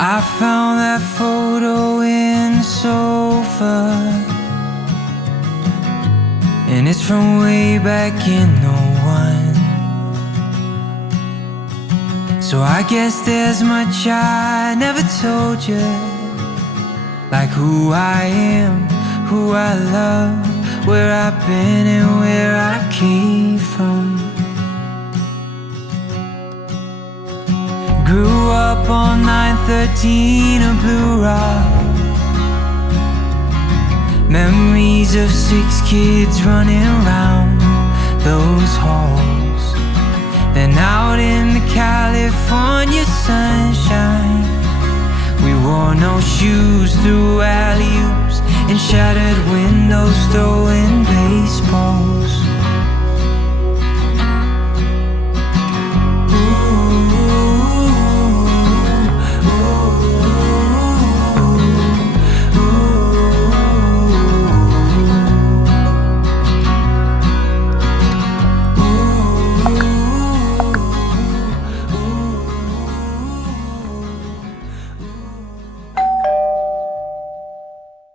I found that photo in the sofa, and it's from way back in '01. So I guess there's much I never told you, like who I am, who I love, where I've been and where I came from. Grew up on 913 of Blue Rock, Memories of 6 kids running around those halls. Then out in the California sunshine, we wore no shoes through alley-oops and shattered windows, throwing baseballs.